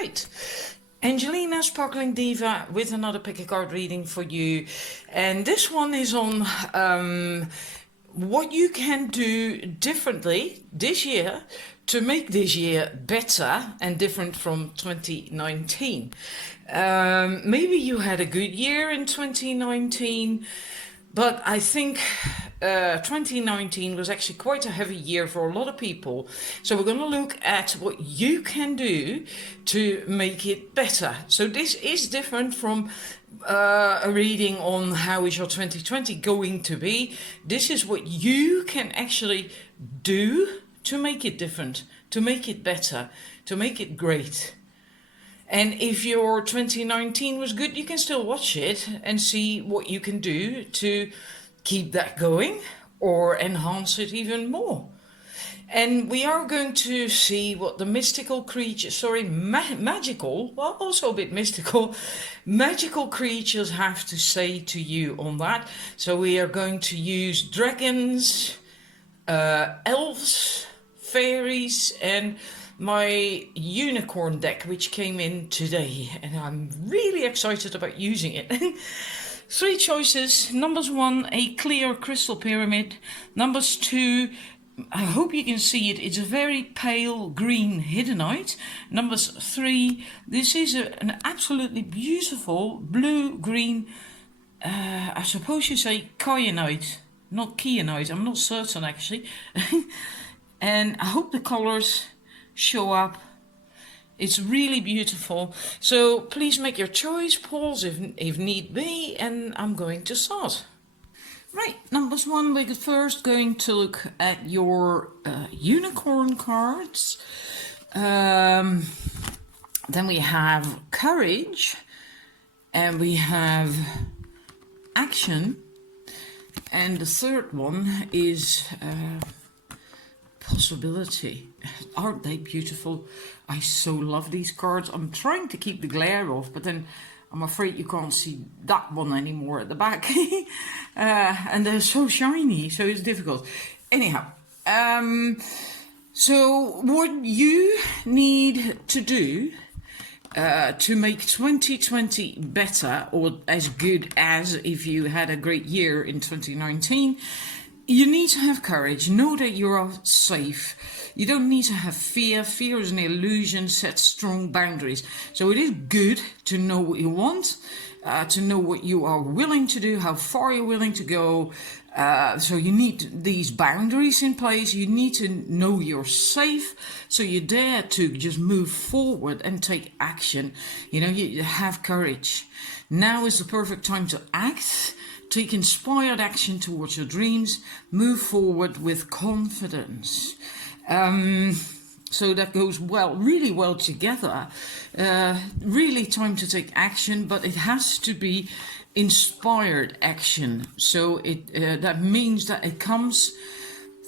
Right. Angelina, Sparkling Diva, with another pick a card reading for you. And this one is on what you can do differently this year to make this year better and different from 2019. Maybe you had a good year in 2019, but I think 2019 was actually quite a heavy year for a lot of people. So we're going to look at what you can do to make it better. So this is different from a reading on how is your 2020 going to be. This is what you can actually do to make it different, to make it better, to make it great. And if your 2019 was good, you can still watch it and see what you can do to keep that going or enhance it even more. And we are going to see what the mystical creatures, magical, well, also a bit mystical, magical creatures have to say to you on that. So we are going to use dragons, elves, fairies, and my unicorn deck, which came in today. And I'm really excited about using it. 3 choices. Numbers 1, a clear crystal pyramid. Numbers 2, I hope you can see it, it's a very pale green hiddenite. Numbers 3, this is an absolutely beautiful blue-green, I suppose you say kyanite, not kyanite, I'm not certain actually. And I hope the colors show up. It's really beautiful. So please make your choice, pause if need be, and I'm going to start. Right, numbers 1, we're first going to look at your unicorn cards. Then we have courage, and we have action, and the third one is possibility. Aren't they beautiful? I so love these cards. I'm trying to keep the glare off, but then I'm afraid you can't see that one anymore at the back. And they're so shiny, so it's difficult. Anyhow, so what you need to do to make 2020 better, or as good as if you had a great year in 2019, you need to have courage. Know that you are safe. You don't need to have fear. Fear is an illusion. Set strong boundaries. So it is good to know what you want, to know what you are willing to do, how far you're willing to go. So you need these boundaries in place. You need to know you're safe. So you dare to just move forward and take action. You know, you have courage. Now is the perfect time to act. Take inspired action towards your dreams. Move forward with confidence. So that goes well, really well together. Really time to take action, but it has to be inspired action. So that means that it comes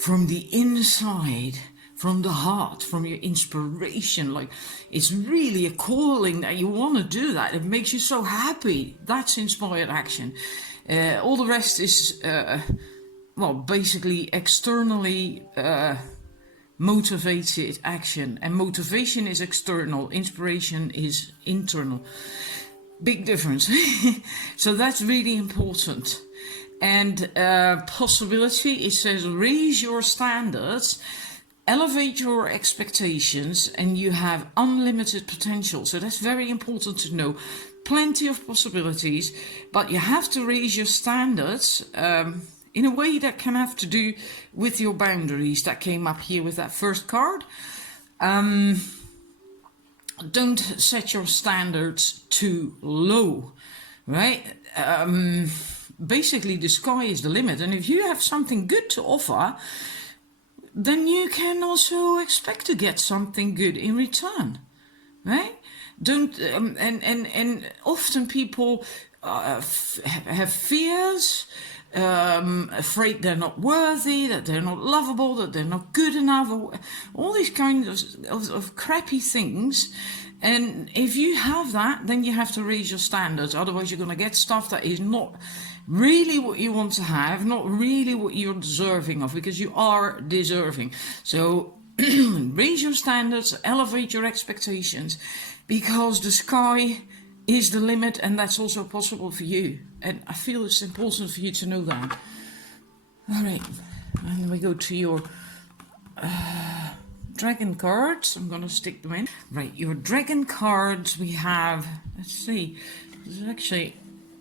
from the inside, from the heart, from your inspiration. Like, it's really a calling that you want to do that. It makes you so happy. That's inspired action. All the rest is, well, basically externally motivated action. And motivation is external, inspiration is internal. Big difference. So that's really important. And possibility, it says raise your standards, elevate your expectations, and you have unlimited potential. So that's very important to know. Plenty of possibilities, but you have to raise your standards in a way that can have to do with your boundaries. That came up here with that first card. Don't set your standards too low, right? Basically, the sky is the limit, and if you have something good to offer, then you can also expect to get something good in return, right? Don't and often people have fears, afraid they're not worthy, that they're not lovable, that they're not good enough, all these kinds of crappy things. And if you have that, then you have to raise your standards. Otherwise, you're going to get stuff that is not really what you want to have, not really what you're deserving of, because you are deserving. So raise your standards, elevate your expectations, because the sky is the limit, and that's also possible for you. And I feel it's important for you to know that. All right, and we go to your dragon cards. I'm going to stick them in. Right, your dragon cards we have, let's see, this is actually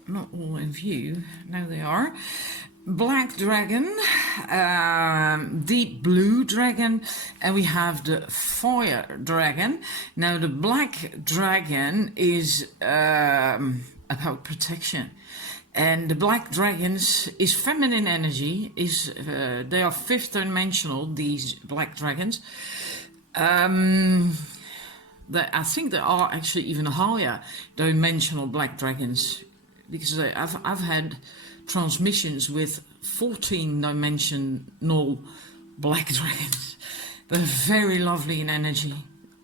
not all in view. Now they are. Black dragon, deep blue dragon, and we have the fire dragon. Now the black dragon is about protection. And the black dragons is feminine energy. They are fifth dimensional, these black dragons. I think there are actually even higher dimensional black dragons, because I've had transmissions with 14 dimensional black dragons. They're very lovely in energy.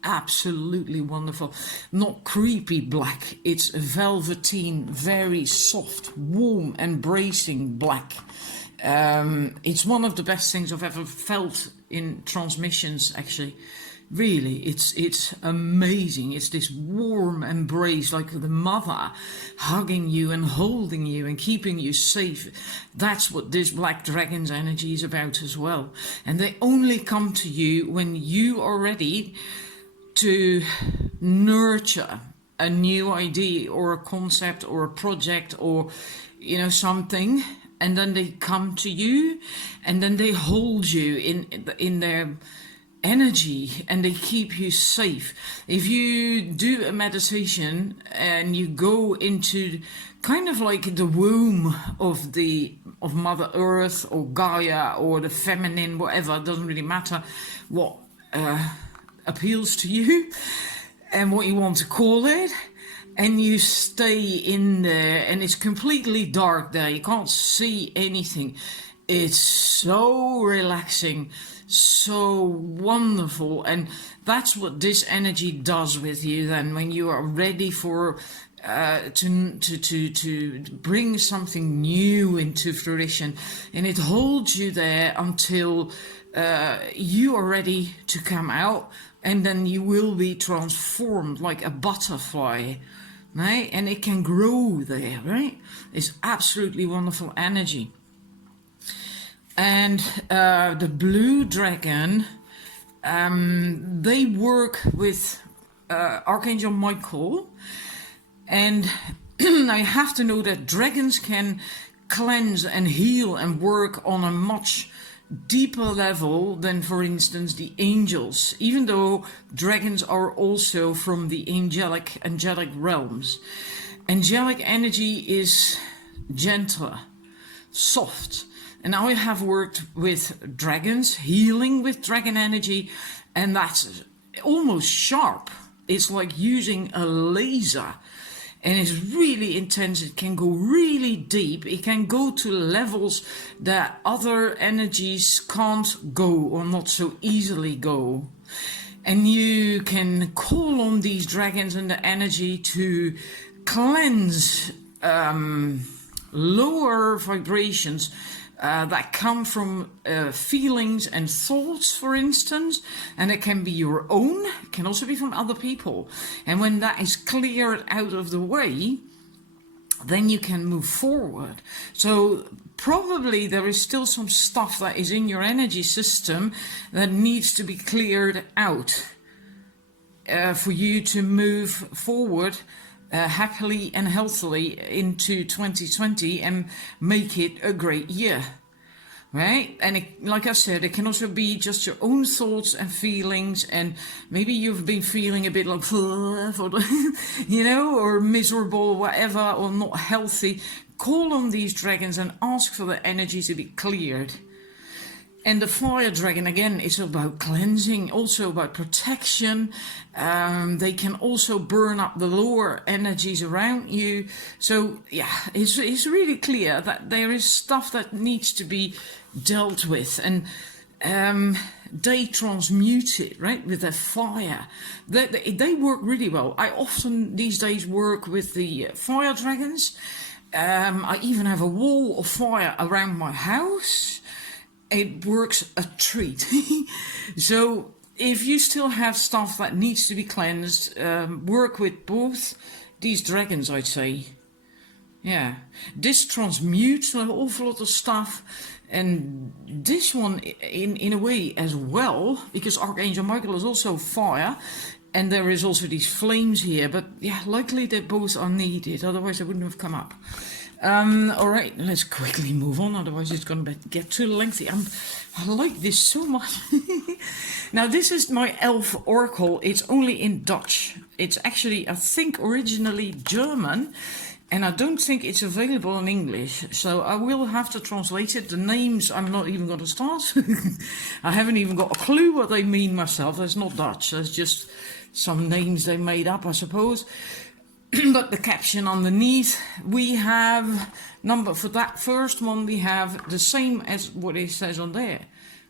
Absolutely wonderful. Not creepy black. It's velveteen, very soft, warm, embracing black. It's one of the best things I've ever felt in transmissions, actually. Really, it's amazing. It's this warm embrace, like the mother hugging you and holding you and keeping you safe. That's what this black dragon's energy is about as well. And they only come to you when you are ready to nurture a new idea or a concept or a project or, you know, something. And then they come to you, and then they hold you in their energy, and they keep you safe. If you do a meditation and you go into kind of like the womb of Mother Earth or Gaia or the feminine, whatever, it doesn't really matter what appeals to you and what you want to call it, and you stay in there, and it's completely dark there, you can't see anything. It's so relaxing, so wonderful, and that's what this energy does with you then when you are ready for to bring something new into fruition, and it holds you there until you are ready to come out, and then you will be transformed like a butterfly, right? And it can grow there, right? It's absolutely wonderful energy. And the blue dragon, they work with Archangel Michael, and I have to know that dragons can cleanse and heal and work on a much deeper level than, for instance, the angels, even though dragons are also from the angelic realms. Angelic energy is gentler, soft. And I have worked with dragons, healing with dragon energy, and that's almost sharp. It's like using a laser, and it's really intense. It can go really deep. It can go to levels that other energies can't go, or not so easily go. And you can call on these dragons and the energy to cleanse lower vibrations that come from feelings and thoughts, for instance, and it can be your own, it can also be from other people. And when that is cleared out of the way, then you can move forward. So probably there is still some stuff that is in your energy system that needs to be cleared out for you to move forward happily and healthily into 2020 and make it a great year, right? And like I said, it can also be just your own thoughts and feelings, and maybe you've been feeling a bit like you know, or miserable or whatever, or not healthy. Call on these dragons and ask for the energy to be cleared. And the fire dragon, again, is about cleansing, also about protection. They can also burn up the lower energies around you. So, yeah, it's really clear that there is stuff that needs to be dealt with. And they transmute it, right, with their fire. They work really well. I often, these days, work with the fire dragons. I even have a wall of fire around my house. It works a treat. So if you still have stuff that needs to be cleansed, work with both these dragons, I'd say. Yeah, this transmutes an awful lot of stuff, and this one in a way as well, because Archangel Michael is also fire, and there is also these flames here, but yeah, likely they both are needed, otherwise they wouldn't have come up. Alright, let's quickly move on, otherwise it's going to get too lengthy. I like this so much. Now this is my elf oracle. It's only in Dutch. It's actually, I think, originally German, and I don't think it's available in English, so I will have to translate it. The names I'm not even going to start. I haven't even got a clue what they mean myself. That's not Dutch, that's just some names they made up, I suppose. But the caption underneath, we have for that first one, we have the same as what it says on there,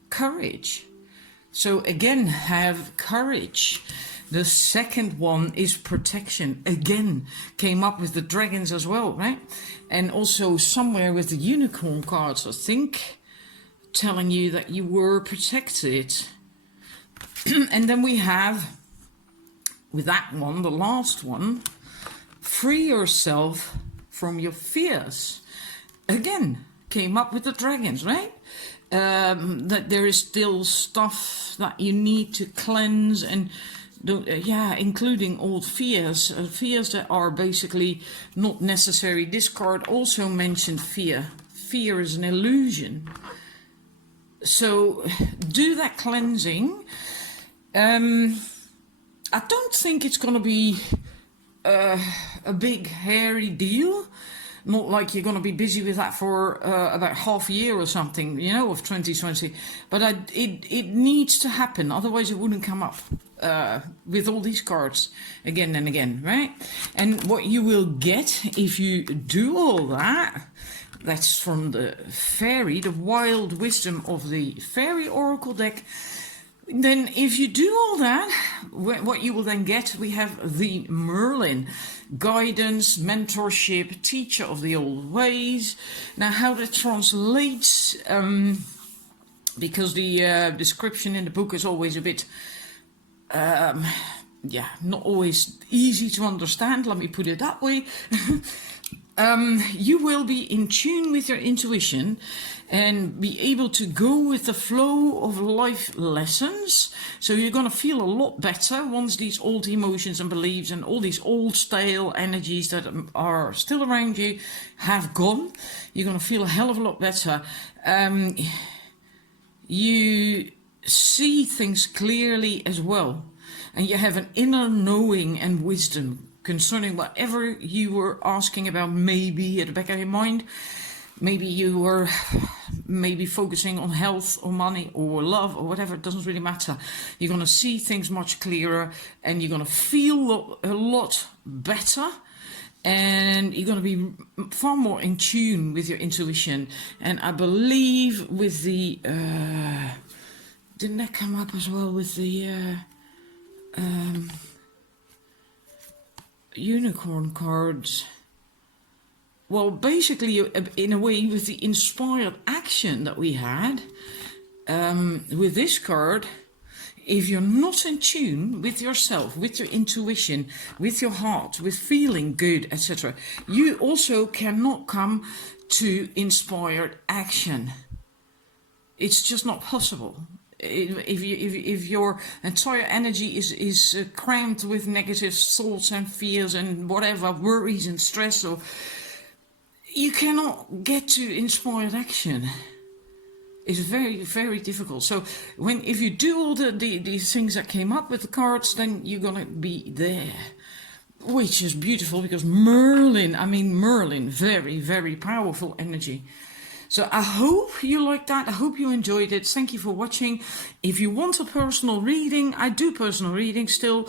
courage. So again, have courage. The second one is protection. Again, came up with the dragons as well, right? And also somewhere with the unicorn cards, I think, telling you that you were protected. And then we have, with that one, the last one, free yourself from your fears. Again, came up with the dragons, right? That there is still stuff that you need to cleanse, and including old fears, fears that are basically not necessary. This card also mentioned fear. Fear is an illusion. So do that cleansing. I don't think it's going to be a big hairy deal. Not like you're going to be busy with that for about half a year or something, you know, of 2020. But it needs to happen, otherwise it wouldn't come up with all these cards again and again, right? And what you will get if you do all that, that's from the Fairy, the Wild Wisdom of the Fairy Oracle deck. Then if you do all that, what you will then get, we have the Merlin. Guidance, mentorship, teacher of the old ways. Now how that translates, because the description in the book is always a bit, not always easy to understand, let me put it that way. You will be in tune with your intuition and be able to go with the flow of life lessons. So you're going to feel a lot better once these old emotions and beliefs and all these old stale energies that are still around you have gone. You're going to feel a hell of a lot better. You see things clearly as well, and you have an inner knowing and wisdom concerning whatever you were asking about, maybe at the back of your mind. Maybe you were focusing on health or money or love or whatever, it doesn't really matter. You're going to see things much clearer, and you're going to feel a lot better, and you're going to be far more in tune with your intuition. And I believe with the didn't that come up as well with the unicorn cards? Well, basically, in a way, with the inspired action that we had, with this card, if you're not in tune with yourself, with your intuition, with your heart, with feeling good, etc., you also cannot come to inspired action. It's just not possible. If your entire energy is crammed with negative thoughts and fears and whatever, worries and stress, or you cannot get to inspired action. It's very, very difficult. So if you do all these things that came up with the cards, then you're gonna be there, which is beautiful, because Merlin, very, very powerful energy. So I hope you liked that. I hope you enjoyed it. Thank you for watching. If you want a personal reading, I do personal readings still.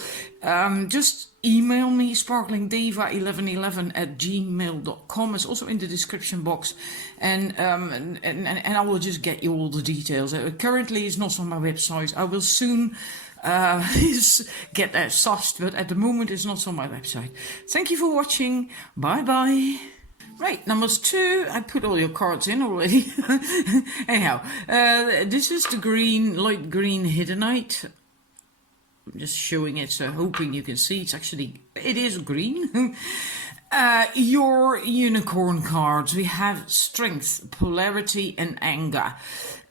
Just email me, sparklingdiva1111@gmail.com. It's also in the description box, and I will just get you all the details. Currently, it's not on my website. I will soon get that sussed, but at the moment, it's not on my website. Thank you for watching. Bye bye. Right, numbers 2, I put all your cards in already. Anyhow, this is the light green Hiddenite. I'm just showing it, so hoping you can see. It is green. Your unicorn cards. We have strength, polarity, and anger.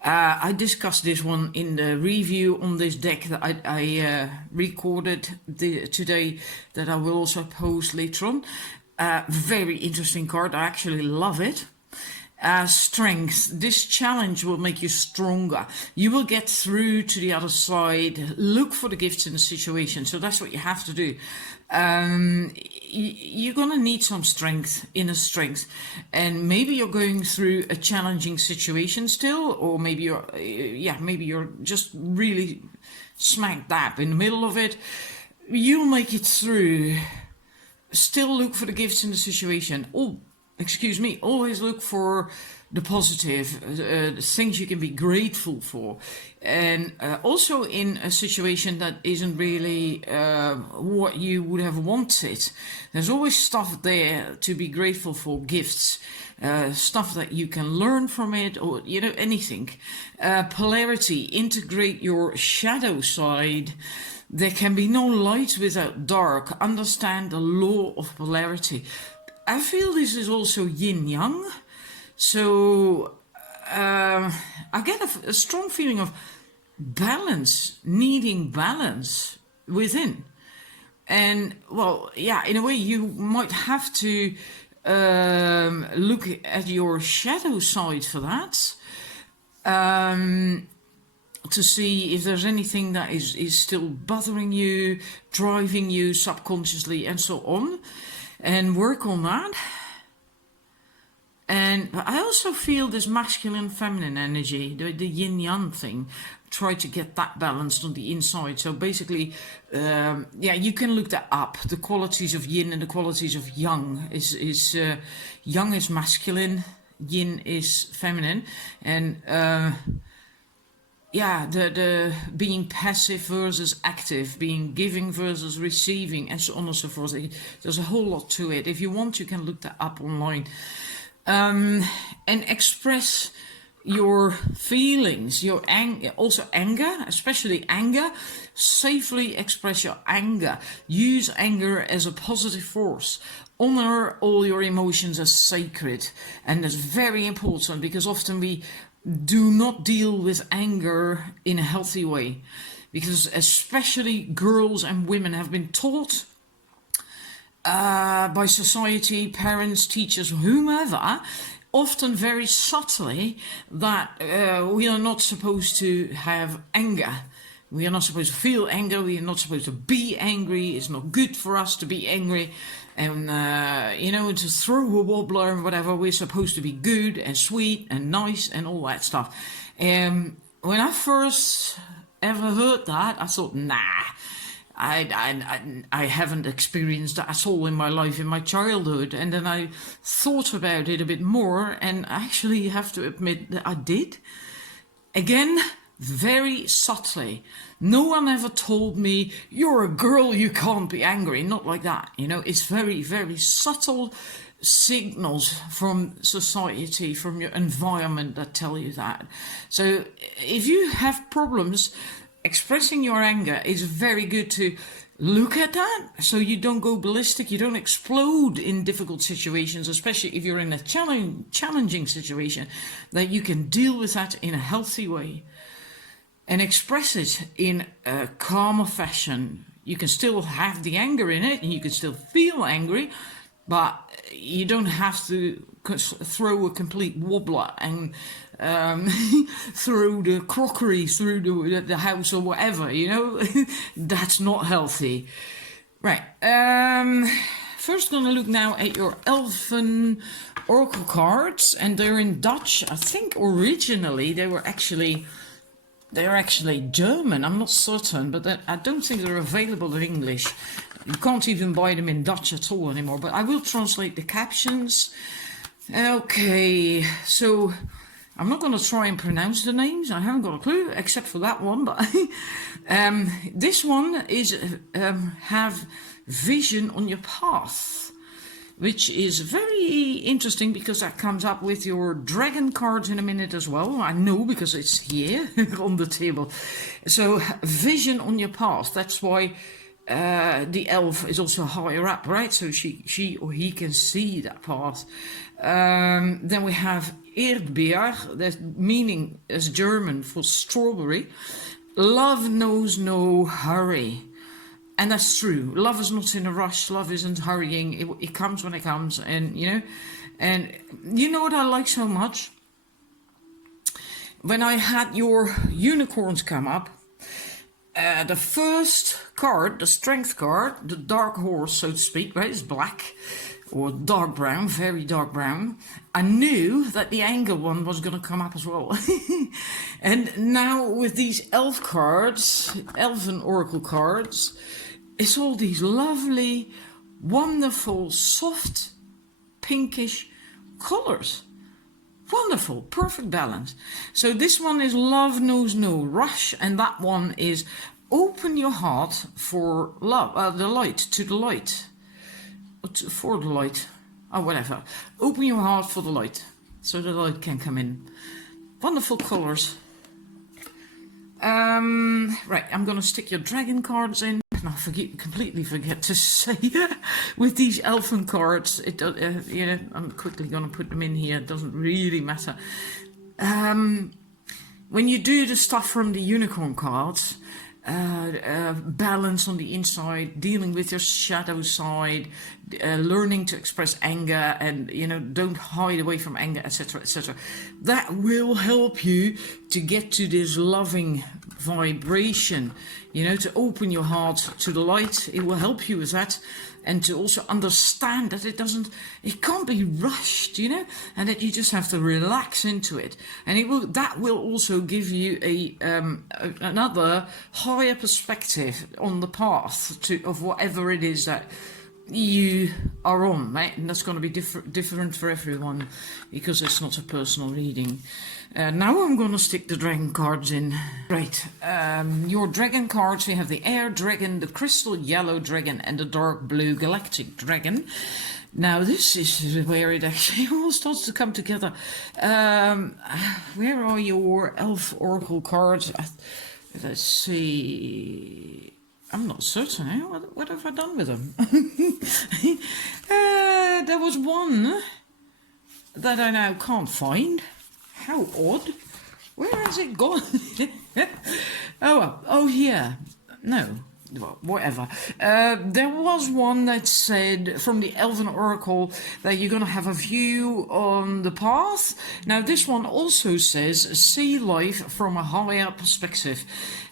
I discussed this one in the review on this deck that I recorded today, that I will also post later on. Very interesting card. I actually love it. Strength. This challenge will make you stronger. You will get through to the other side. Look for the gifts in the situation. So that's what you have to do. You're gonna need some strength, inner strength, and maybe you're going through a challenging situation still, or maybe you're just really smack dab in the middle of it. You'll make it through. Still look for the gifts in the situation. Always look for the positive, things you can be grateful for. And also in a situation that isn't really what you would have wanted, there's always stuff there to be grateful for, gifts, stuff that you can learn from it, or, anything. Polarity, integrate your shadow side. There can be no light without dark. Understand the law of polarity. I feel this is also yin-yang. So I get a strong feeling of balance, needing balance within. And, in a way you might have to look at your shadow side for that. To see if there's anything that is still bothering you, driving you subconsciously, and so on. And work on that. And I also feel this masculine feminine energy, the yin yang thing. Try to get that balanced on the inside. So basically, you can look that up. The qualities of yin and the qualities of yang is yang is masculine, yin is feminine, and the being passive versus active, being giving versus receiving, and so on and so forth. There's a whole lot to it. If you want, you can look that up online. And express your feelings, your also anger, especially anger. Safely express your anger. Use anger as a positive force. Honor all your emotions as sacred. And that's very important, because often we do not deal with anger in a healthy way, because especially girls and women have been taught by society, parents, teachers, whomever, often very subtly, that we are not supposed to have anger. We are not supposed to feel anger. We are not supposed to be angry. It's not good for us to be angry. And, to throw a wobbler and whatever, we're supposed to be good and sweet and nice and all that stuff. When I first ever heard that, I thought, nah, I haven't experienced that at all in my life, in my childhood. And then I thought about it a bit more, and I actually have to admit that I did. Again, very subtly. No one ever told me, you're a girl, you can't be angry. Not like that. It's very, very subtle signals from society, from your environment, that tell you that. So if you have problems expressing your anger, it's very good to look at that, so you don't go ballistic, you don't explode in difficult situations, especially if you're in a challenging situation, that you can deal with that in a healthy way and express it in a calmer fashion. You can still have the anger in it, and you can still feel angry, but you don't have to throw a complete wobbler and throw the crockery through the house or whatever, That's not healthy. Right. First gonna look now at your Elven Oracle cards, and they're in Dutch. I think originally they're actually German. I'm not certain, but I don't think they're available in English. You can't even buy them in Dutch at all anymore, but I will translate the captions. Okay, so I'm not going to try and pronounce the names. I haven't got a clue, except for that one. But this one is have vision on your path. which is very interesting because that comes up with your dragon cards in a minute as well. I know because it's here on the table. So vision on your path. That's why the elf is also higher up, right? So she or he can see that path. Then we have Erdbeer, that's meaning as German for strawberry. Love knows no hurry. And that's true. Love is not in a rush. Love isn't hurrying. It comes when it comes. And, you know what I like so much? When I had your unicorns come up, the first card, the strength card, the dark horse, so to speak, right, is black or dark brown, very dark brown. I knew that the anger one was going to come up as well. And now with these elf cards, elven oracle cards, it's all these lovely, wonderful, soft, pinkish colors. Wonderful, perfect balance. So this one is love knows no rush, and that one is open your heart for love, the light, to the light, for the light, or whatever. Open your heart for the light, so the light can come in. Wonderful colors. Right, I'm going to stick your dragon cards in. And I completely forget to say, with these elfin cards, I'm quickly going to put them in here. It doesn't really matter. When you do the stuff from the unicorn cards, balance on the inside, dealing with your shadow side, learning to express anger, and don't hide away from anger, etc., etc. That will help you to get to this loving vibration, to open your heart to the light. It will help you with that, and to also understand that it can't be rushed, and that you just have to relax into it. And that will also give you another higher perspective on the path of whatever it is that you are on, right? And that's going to be different for everyone, because it's not a personal reading. Now I'm going to stick the dragon cards in. Right, your dragon cards, we have the air dragon, the crystal yellow dragon, and the dark blue galactic dragon. Now this is where it actually all starts to come together. Where are your elf oracle cards? Let's see. I'm not certain. What have I done with them? There was one that I now can't find. How odd. Where has it gone? Oh, here. No. Well, whatever. There was one that said from the Elven Oracle that you're going to have a view on the path. Now, this one also says see life from a higher perspective.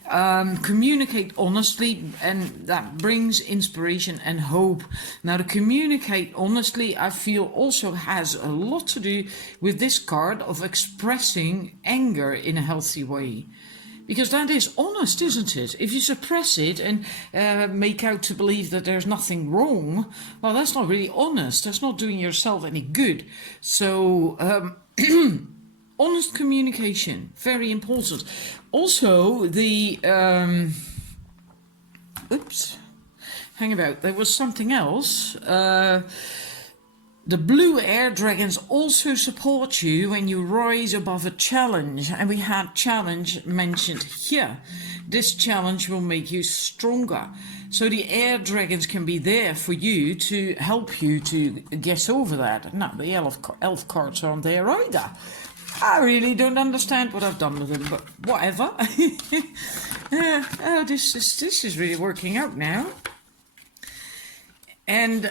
Communicate honestly, and that brings inspiration and hope. Now, to communicate honestly, I feel also has a lot to do with this card of expressing anger in a healthy way. Because that is honest, isn't it? If you suppress it and make out to believe that there's nothing wrong, well, that's not really honest. That's not doing yourself any good. So, honest communication, very important. Also, the... hang about. There was something else. The blue air dragons also support you when you rise above a challenge. And we had challenge mentioned here. This challenge will make you stronger. So the air dragons can be there for you to help you to get over that. Now, the elf cards aren't there either. I really don't understand what I've done with them, but whatever. This is really working out now. And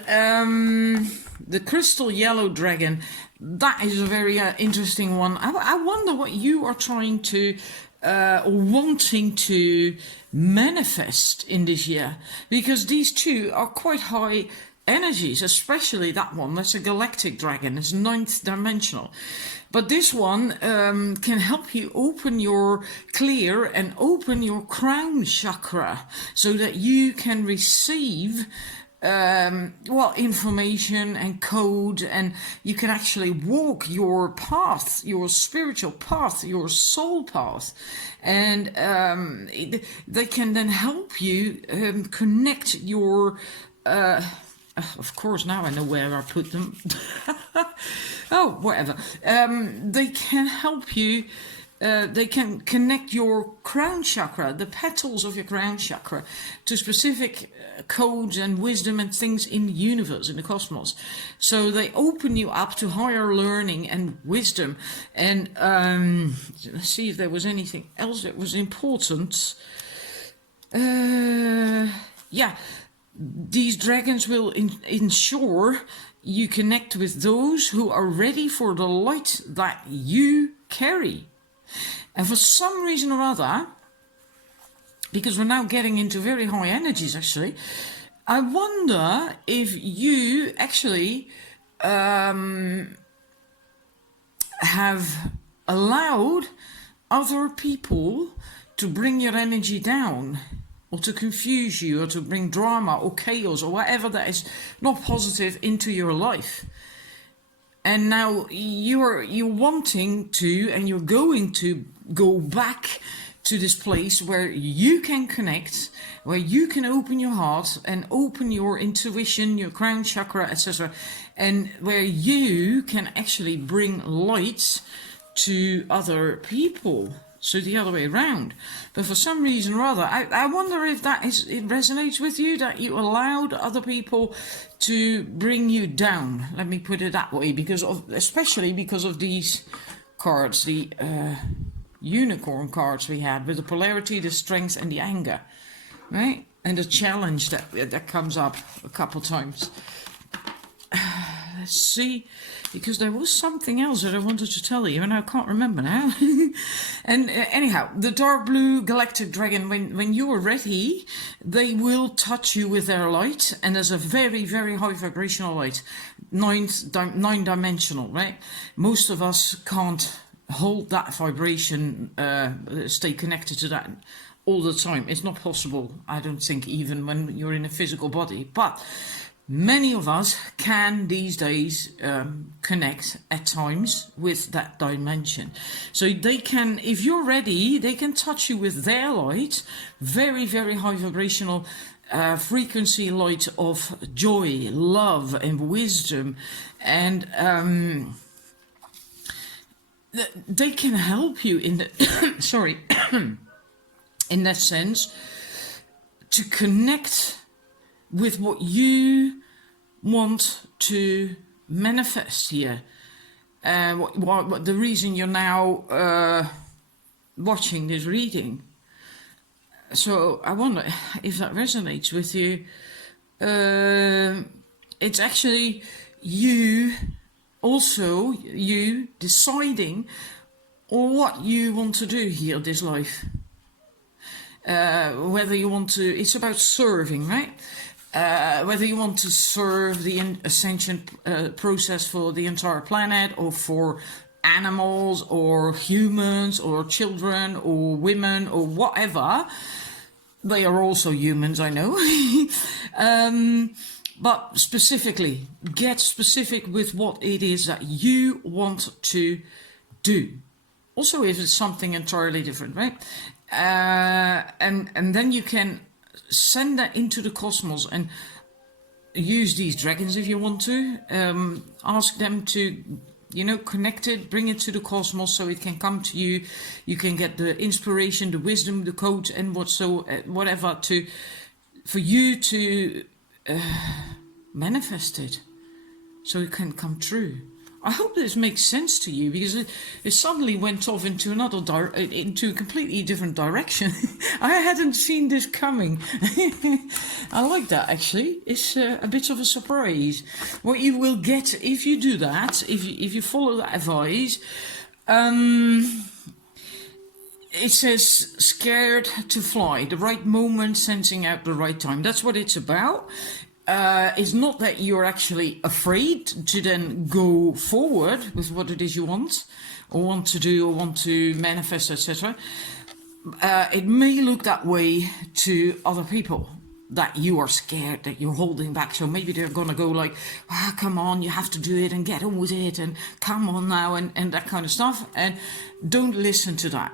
the crystal yellow dragon, that is a very interesting one. I wonder what you are trying to, wanting to manifest in this year. Because these two are quite high energies, especially that one. That's a galactic dragon. It's 9th dimensional. But this one can help you clear and open your crown chakra so that you can receive information and code, and you can actually walk your path, your spiritual path, your soul path, and they can then help you connect your Of course, now I know where I put them. Oh, whatever. They can help you. They can connect your crown chakra, the petals of your crown chakra, to specific codes and wisdom and things in the universe, in the cosmos. So they open you up to higher learning and wisdom. And let's see if there was anything else that was important. Yeah, these dragons will ensure you connect with those who are ready for the light that you carry. And for some reason or other, because we're now getting into very high energies actually, I wonder if you actually have allowed other people to bring your energy down, or to confuse you, or to bring drama or chaos or whatever that is not positive into your life. And now you're wanting to, and you're going to go back to this place where you can connect, where you can open your heart and open your intuition, your crown chakra, etc. And where you can actually bring light to other people. So the other way around. But for some reason or other, I wonder if it resonates with you, that you allowed other people to bring you down. Let me put it that way, especially because of these cards, the unicorn cards we had, with the polarity, the strength and the anger, right? And the challenge that comes up a couple times. Let's see, because there was something else that I wanted to tell you and I can't remember now. And anyhow, the dark blue galactic dragon, when you are ready, they will touch you with their light, and there's a very, very high vibrational light, nine-dimensional, right? Most of us can't hold that vibration, stay connected to that all the time. It's not possible, I don't think, even when you're in a physical body. But many of us can these days connect at times with that dimension. So they can, if you're ready, they can touch you with their light, very, very high vibrational frequency light of joy, love and wisdom. And they can help you in the, sorry, in that sense, to connect with what you want to manifest here. What the reason you're now watching this reading. So I wonder if that resonates with you. It's actually you deciding what you want to do here this life. Whether you want to, it's about serving, right? Whether you want to serve the ascension process for the entire planet, or for animals, or humans, or children, or women, or whatever. They are also humans, I know. But specifically, get specific with what it is that you want to do. Also, if it's something entirely different, right? And then you can send that into the cosmos and use these dragons if you want to. Ask them to, connect it, bring it to the cosmos so it can come to you. You can get the inspiration, the wisdom, the codes, and whatever for you to manifest it, so it can come true. I hope this makes sense to you, because it suddenly went off into into a completely different direction. I hadn't seen this coming. I like that, actually. It's a bit of a surprise. What you will get if you do that, if you follow that advice, it says scared to fly, the right moment, sensing out the right time. That's what it's about. It's not that you're actually afraid to then go forward with what it is you want, or want to do, or want to manifest, etc. It may look that way to other people, that you are scared, that you're holding back. So maybe they're gonna go like, come on, you have to do it and get on with it and come on now and that kind of stuff. And don't listen to that.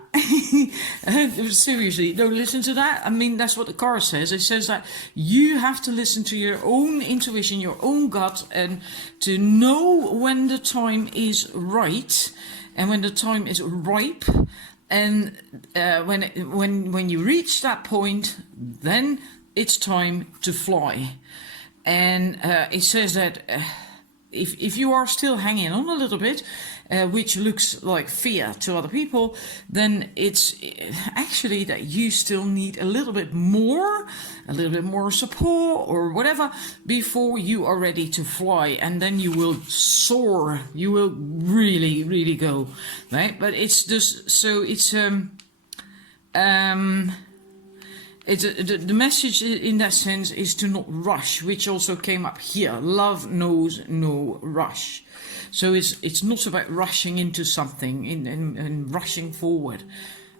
Seriously, don't listen to that. I mean, that's what the card says. It says that you have to listen to your own intuition, your own gut, and to know when the time is right and when the time is ripe. And when you reach that point, then it's time to fly. And it says that if you are still hanging on a little bit, which looks like fear to other people, then it's actually that you still need a little bit more support or whatever before you are ready to fly, and then you will soar. You will really, really go, right? But it's just so it's the message in that sense is to not rush, which also came up here. Love knows no rush. So it's not about rushing into something and rushing forward.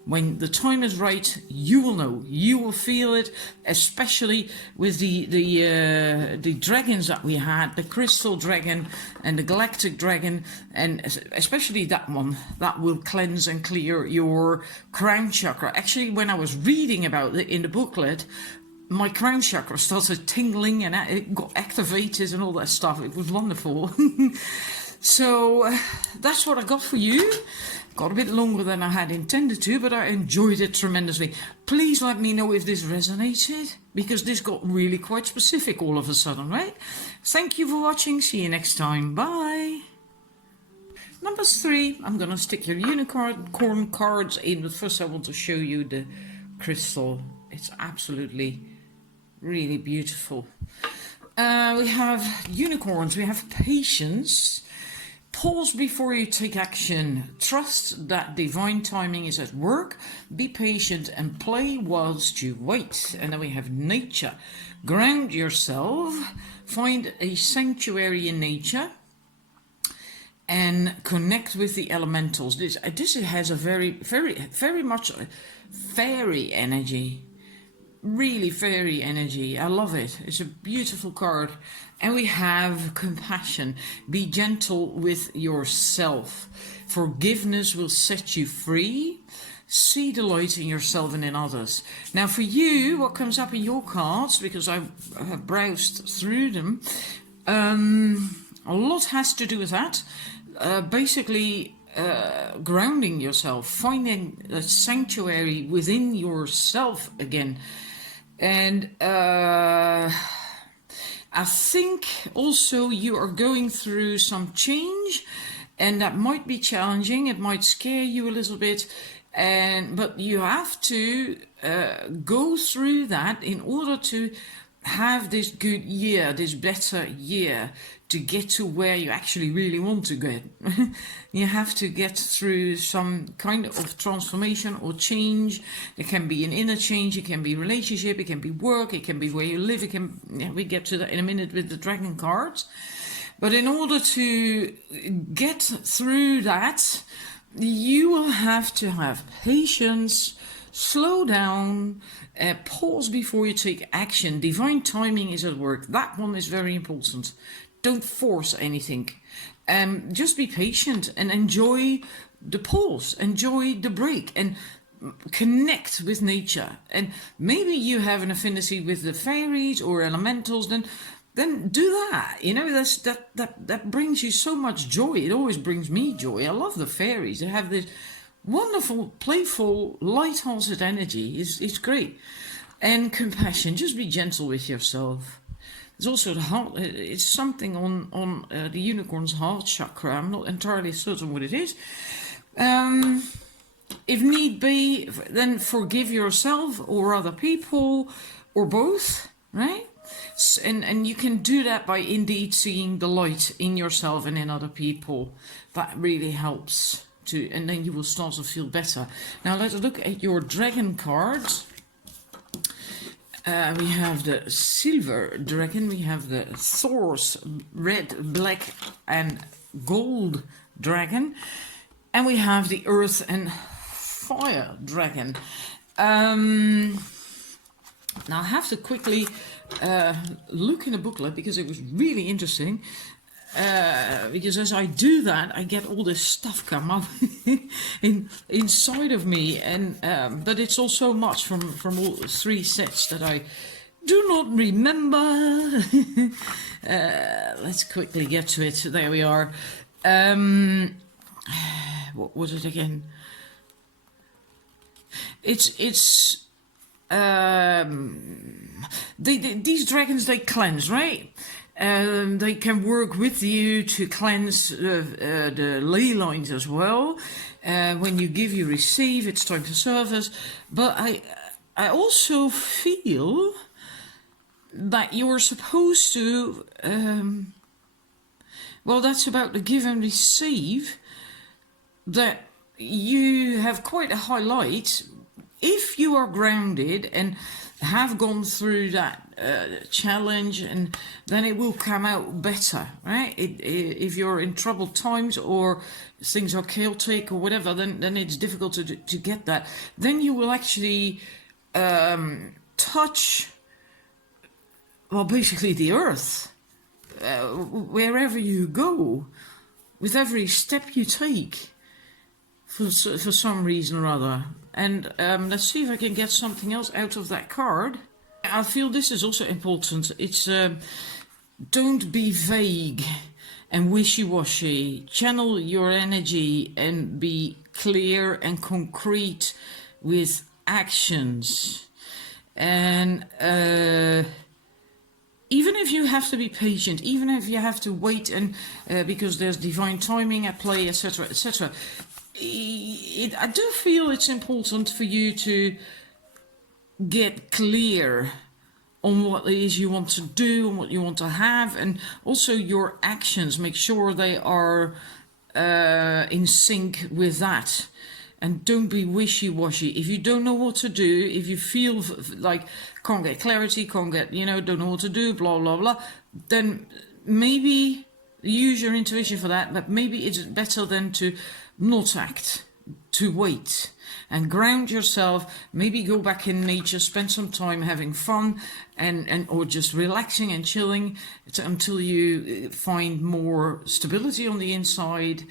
When the time is right, you will know. You will feel it, especially with the dragons that we had, the crystal dragon and the galactic dragon, and especially that one that will cleanse and clear your crown chakra. Actually, when I was reading about it in the booklet, my crown chakra started tingling and it got activated and all that stuff. It was wonderful. So that's what I got for you. Got a bit longer than I had intended to, but I enjoyed it tremendously. Please let me know if this resonated, because this got really quite specific all of a sudden, right? Thank you for watching. See you next time. Bye. Number 3, I'm going to stick your unicorn cards in, but first I want to show you the crystal. It's absolutely really beautiful. We have unicorns, we have patience. Pause before you take action. Trust that divine timing is at work. Be patient and play whilst you wait. And then we have nature. Ground yourself. Find a sanctuary in nature. And connect with the elementals. This has a very much fairy energy. Really fairy energy. I love it. It's a beautiful card. And we have compassion. Be gentle with yourself. Forgiveness will set you free. See the light in yourself and in others. Now for you, what comes up in your cards, because I have browsed through them, a lot has to do with that. Basically, grounding yourself, finding a sanctuary within yourself again. And I think also you are going through some change, and that might be challenging. It might scare you a little bit, but you have to go through that in order to have this good year, this better year, to get to where you actually really want to get. You have to get through some kind of transformation or change. It can be an inner change, it can be relationship, it can be work, it can be where you live, we get to that in a minute with the dragon cards. But in order to get through that, you will have to have patience, slow down, pause before you take action. Divine timing is at work. That one is very important. Don't force anything. Just be patient and enjoy the pause, enjoy the break, and connect with nature. And maybe you have an affinity with the fairies or elementals, then do that. You know, that brings you so much joy. It always brings me joy. I love the fairies. They have this wonderful, playful, light-hearted energy. It's great. And compassion. Just be gentle with yourself. There's also the heart. It's something on the unicorn's heart chakra. I'm not entirely certain what it is. If need be, then forgive yourself or other people or both, right? And you can do that by indeed seeing the light in yourself and in other people. That really helps too, and then you will start to feel better. Now let's look at your dragon cards. We have the silver dragon, we have the Thor's red, black and gold dragon, and we have the earth and fire dragon. Now I have to quickly look in the booklet because it was really interesting. Because as I do that, I get all this stuff come up inside of me, and but it's all so much from all 3 sets that I do not remember. Let's quickly get to it. There we are. What was it again? It's these dragons, they cleanse, right? They can work with you to cleanse the ley lines as well. When you give, you receive. It's time to service. But I also feel that you're supposed to. Well, that's about the give and receive. That you have quite a high light if you are grounded and have gone through that challenge, and then it will come out better, right? If you're in troubled times or things are chaotic or whatever, then it's difficult to get that. Then you will actually touch, well, basically the earth, wherever you go, with every step you take, for some reason or other. And let's see if I can get something else out of that card. I feel this is also important. It's don't be vague and wishy-washy. Channel your energy and be clear and concrete with actions. And even if you have to be patient, even if you have to wait, and because there's divine timing at play, etc., etc., I do feel it's important for you to get clear on what it is you want to do and what you want to have, and also your actions. Make sure they are in sync with that. And don't be wishy-washy. If you don't know what to do, if you feel like can't get clarity, can't get, don't know what to do, blah, blah, blah, then maybe use your intuition for that, but maybe it's better than to not act, to wait and ground yourself. Maybe go back in nature, spend some time having fun and or just relaxing and chilling until you find more stability on the inside,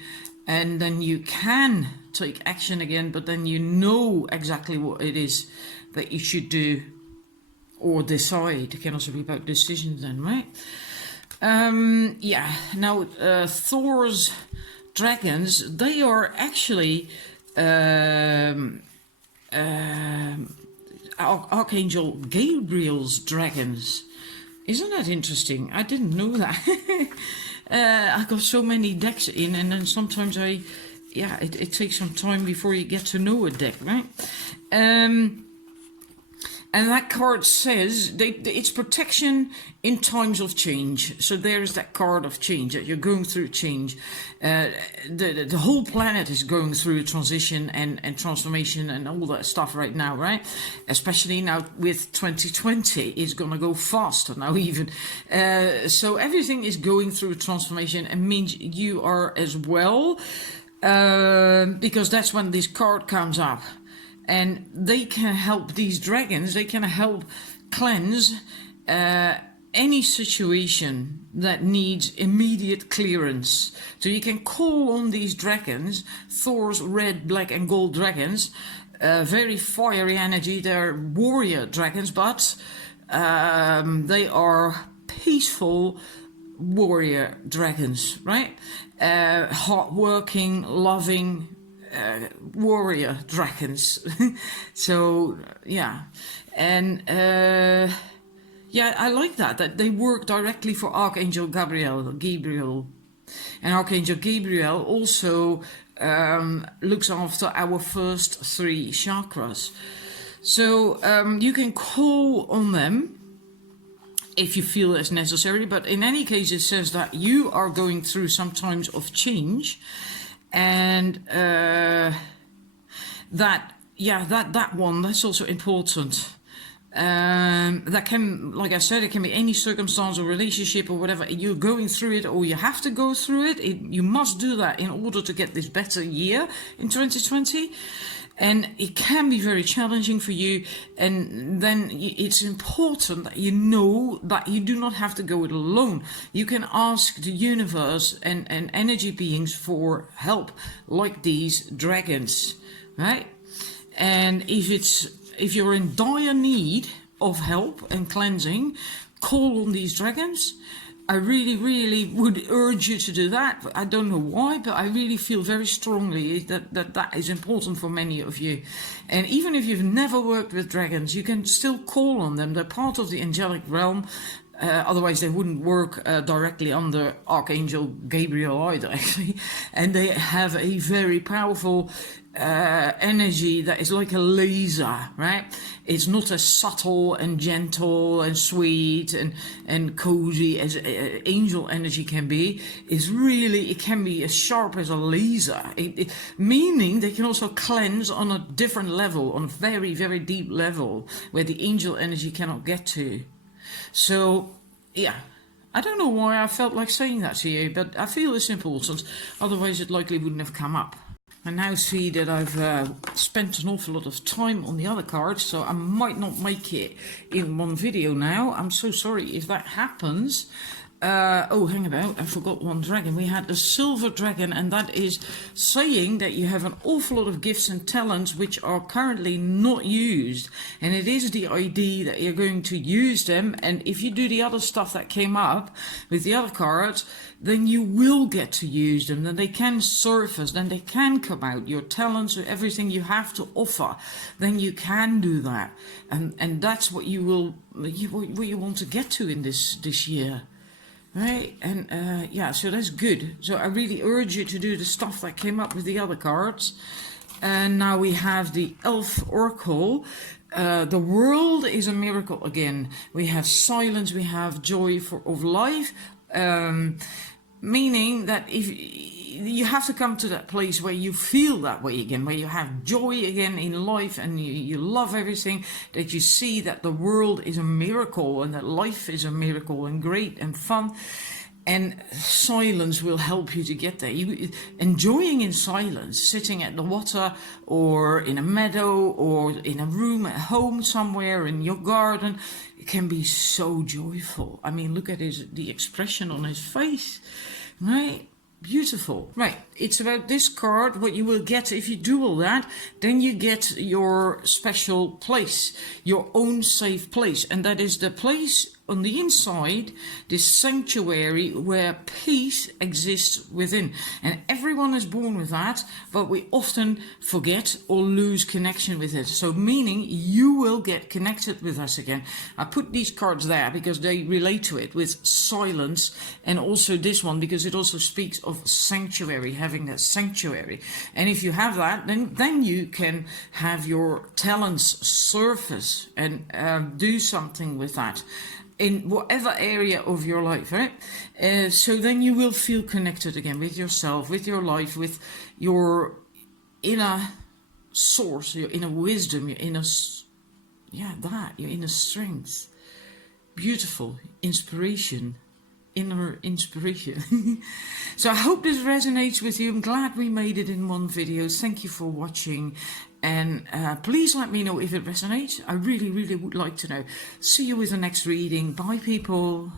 and then you can take action again, but then you know exactly what it is that you should do or decide. It can also be about decisions then, right? Yeah, now Thor's dragons, they are actually Archangel Gabriel's dragons. Isn't that interesting? I didn't know that. I got so many decks in, and then sometimes it takes some time before you get to know a deck, right? And that card says it's protection in times of change. So there's that card of change, that you're going through change. The whole planet is going through a transition and transformation and all that stuff right now, right? Especially now with 2020, it's going to go faster now even. So everything is going through a transformation, and means you are as well, because that's when this card comes up. And they can help, these dragons, they can help cleanse any situation that needs immediate clearance. So you can call on these dragons, Thor's red, black and gold dragons, very fiery energy. They're warrior dragons, but they are peaceful warrior dragons, right? Hardworking, loving, warrior dragons. So yeah, and I like that they work directly for Archangel Gabriel, and Archangel Gabriel also looks after our first 3 chakras. So you can call on them if you feel it's necessary, but in any case it says that you are going through some times of change. And that one, that's also important. That can, like I said, it can be any circumstance or relationship or whatever. You're going through it, or you have to go through it. You must do that in order to get this better year in 2020. And it can be very challenging for you, and then it's important that you know that you do not have to go it alone. You can ask the universe and energy beings for help, like these dragons, right? And if you're in dire need of help and cleansing, call on these dragons. I really would urge you to do that. I don't know why, but I really feel very strongly that is important for many of you. And even if you've never worked with dragons, you can still call on them. They're part of the angelic realm. Otherwise they wouldn't work directly under Archangel Gabriel either, actually. And they have a very powerful energy that is like a laser, right? It's not as subtle and gentle and sweet and cozy as angel energy can be. It can be as sharp as a laser, meaning they can also cleanse on a different level, on a very deep level where the angel energy cannot get to. So, yeah, I don't know why I felt like saying that to you, but I feel it's important, otherwise it likely wouldn't have come up. I now see that I've spent an awful lot of time on the other cards, so I might not make it in one video now. I'm so sorry if that happens. Oh, hang about, I forgot one dragon. We had the silver dragon, and that is saying that you have an awful lot of gifts and talents which are currently not used. And it is the idea that you're going to use them, and if you do the other stuff that came up with the other cards, then you will get to use them, then they can surface, then they can come out. Your talents, or everything you have to offer, then you can do that. And that's what you want to get to in this year. Right, and yeah, so that's good. So I really urge you to do the stuff that came up with the other cards. And now we have the Elf Oracle. The world is a miracle again. We have silence, we have joy of life. Meaning that if you have to come to that place where you feel that way again, where you have joy again in life, and you love everything, that you see that the world is a miracle and that life is a miracle and great and fun. And silence will help you to get there. Enjoying in silence, sitting at the water or in a meadow or in a room at home somewhere in your garden, it can be so joyful. I mean, look at the expression on his face, right? Beautiful. Right, it's about this card. What you will get if you do all that, then you get your special place, your own safe place. And that is the place on the inside, this sanctuary where peace exists within. And everyone is born with that, but we often forget or lose connection with it. So meaning you will get connected with us again. I put these cards there because they relate to it with silence, and also this one because it also speaks of sanctuary, having that sanctuary. And if you have that, then you can have your talents surface and do something with that in whatever area of your life, right? So then you will feel connected again with yourself, with your life, with your inner source, your inner wisdom, your inner, your inner strength. Beautiful inspiration, inner inspiration. So I hope this resonates with you. I'm glad we made it in one video. Thank you for watching. And please let me know if it resonates. I really would like to know. See you with the next reading. Bye, people.